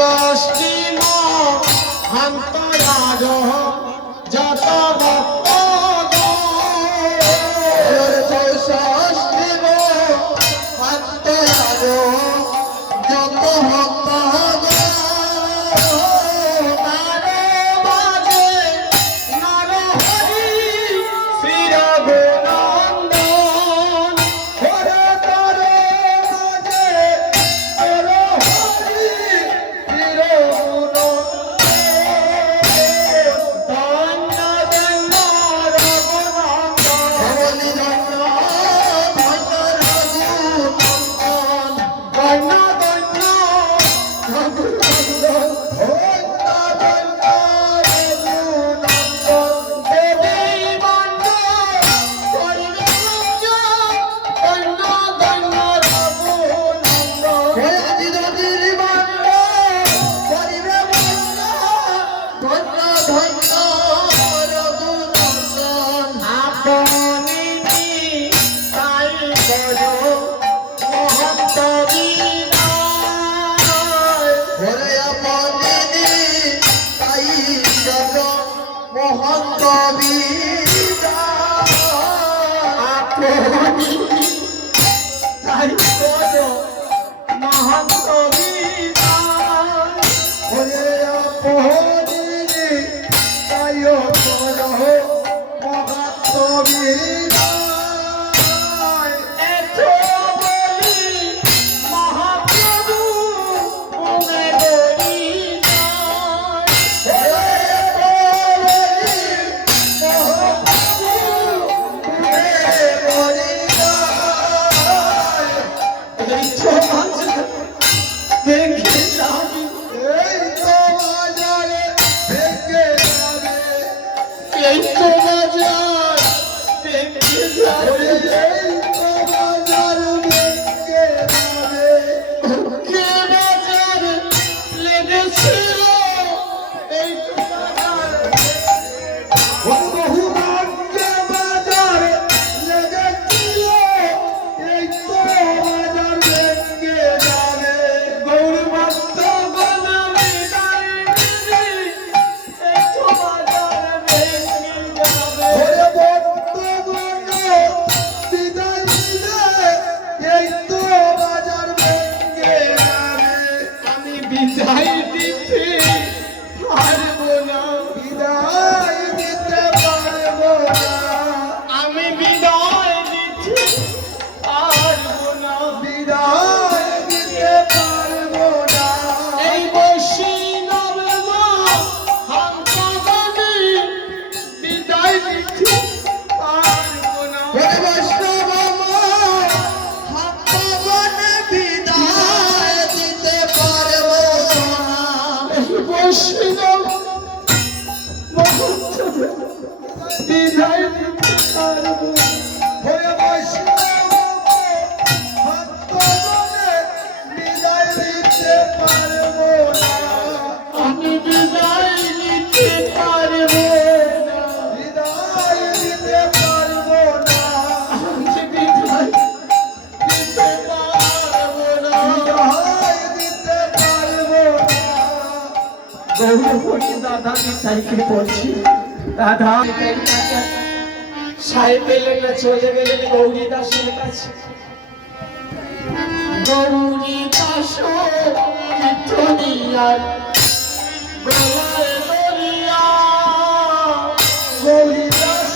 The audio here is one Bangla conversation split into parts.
Show. ハハハハ! সাইকেলে পড়ছি। রাধা। সাহেব পেলেন না, চলে গেলেন গৌরী দাসের কাছে। গৌরী দাস গৌরী দাস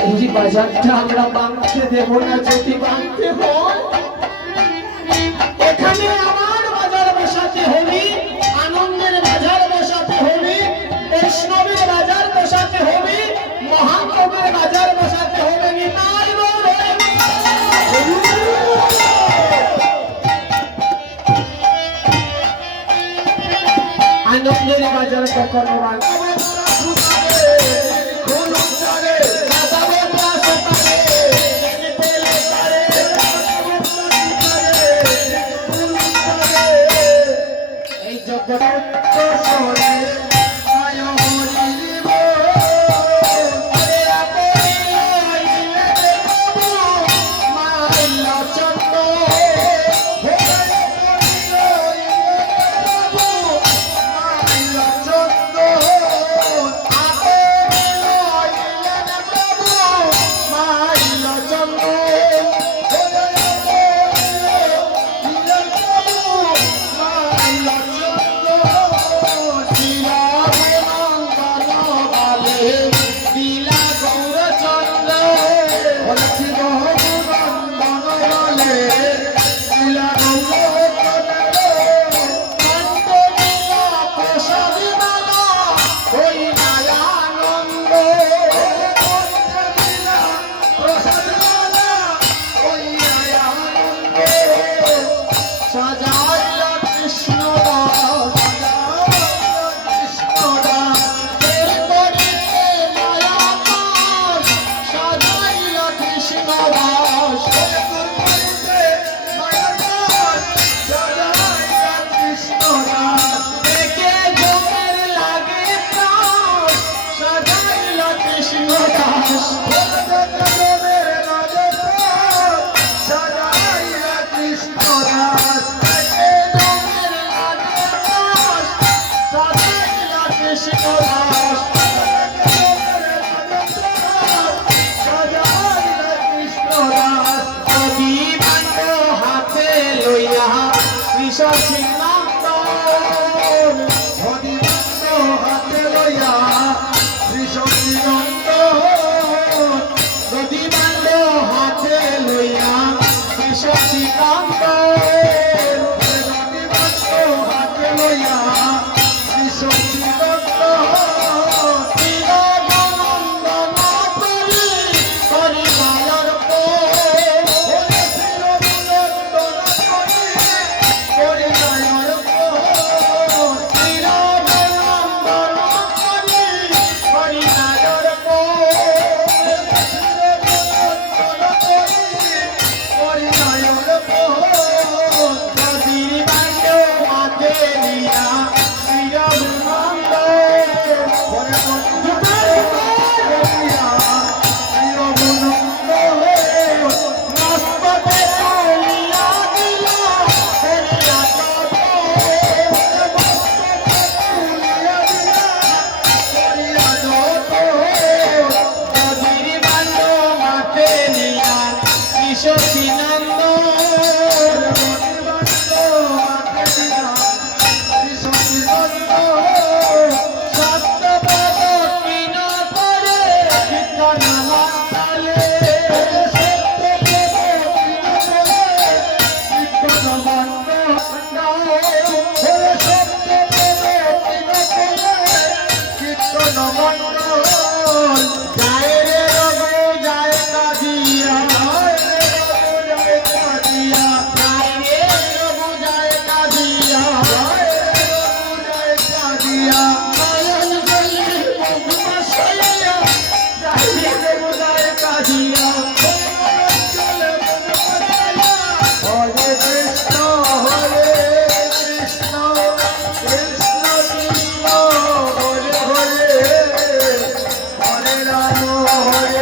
পুঁজি বাজারটা আমরা বাঁধতে দেব না, যদি বাঁধতে এখানে আমার বাজার বসাতে হবে আনন্দের বাজার বসাতে হবে বৈষ্ণবের বাজার বসাতে হবে মহাপ্রভের বাজার বসাতে হবে আনন্দের বাজার কখনো বাঁধতে ser tesorero. মোহরা